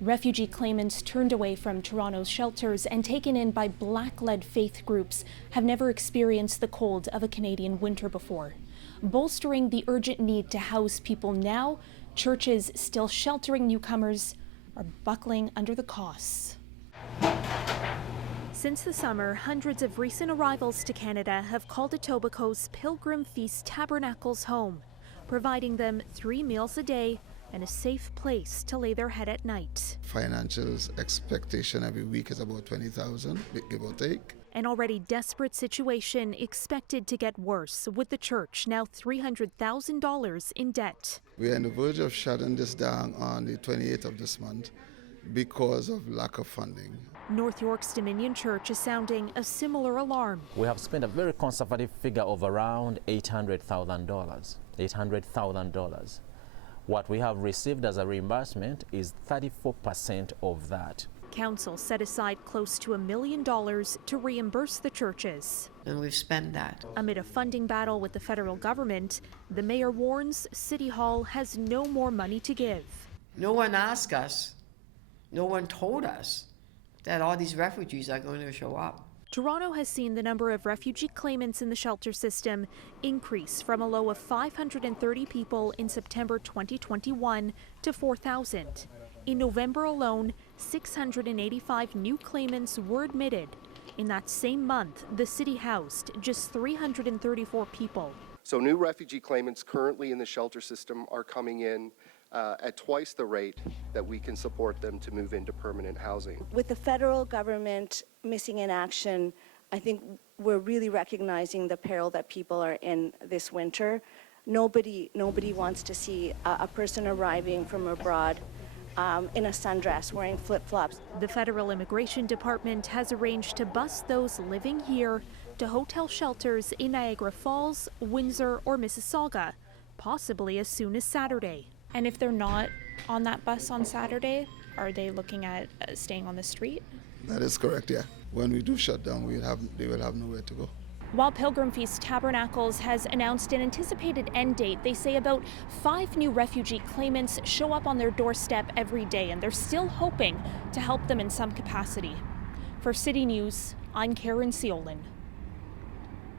Refugee claimants turned away from Toronto's shelters and taken in by Black-led faith groups have never experienced the cold of a Canadian winter before. Bolstering the urgent need to house people now, churches still sheltering newcomers are buckling under the costs. Since the summer, hundreds of recent arrivals to Canada have called Etobicoke's Pilgrim Feast Tabernacles home, providing them 3 meals a day and a safe place to lay their head at night. Financials expectation every week is about $20,000, give or take. An already desperate situation expected to get worse, with the church now $300,000 in debt. We are on the verge of shutting this down on the 28th of this month because of lack of funding. North York's Dominion Church is sounding a similar alarm. We have spent a very conservative figure of around $800,000. What we have received as a reimbursement is 34% of that. Council set aside close to $1 million to reimburse the churches. And we've spent that. Amid a funding battle with the federal government, the mayor warns City Hall has no more money to give. No one asked us, no one told us that all these refugees are going to show up. Toronto has seen the number of refugee claimants in the shelter system increase from a low of 530 people in September 2021 to 4,000. In November alone, 685 new claimants were admitted. In that same month, the city housed just 334 people. So new refugee claimants currently in the shelter system are coming in at twice the rate that we can support them to move into permanent housing. With the federal government missing in action, I think we're really recognizing the peril that people are in this winter. Nobody wants to see a person arriving from abroad in a sundress, wearing flip-flops. The Federal Immigration Department has arranged to bus those living here to hotel shelters in Niagara Falls, Windsor, or Mississauga, possibly as soon as Saturday. And if they're not on that bus on Saturday, are they looking at staying on the street? That is correct, yeah. When we do shut down, they will have nowhere to go. While Pilgrim Feast Tabernacles has announced an anticipated end date, they say about 5 new refugee claimants show up on their doorstep every day, and they're still hoping to help them in some capacity. For City News, I'm Caryn Ceolin.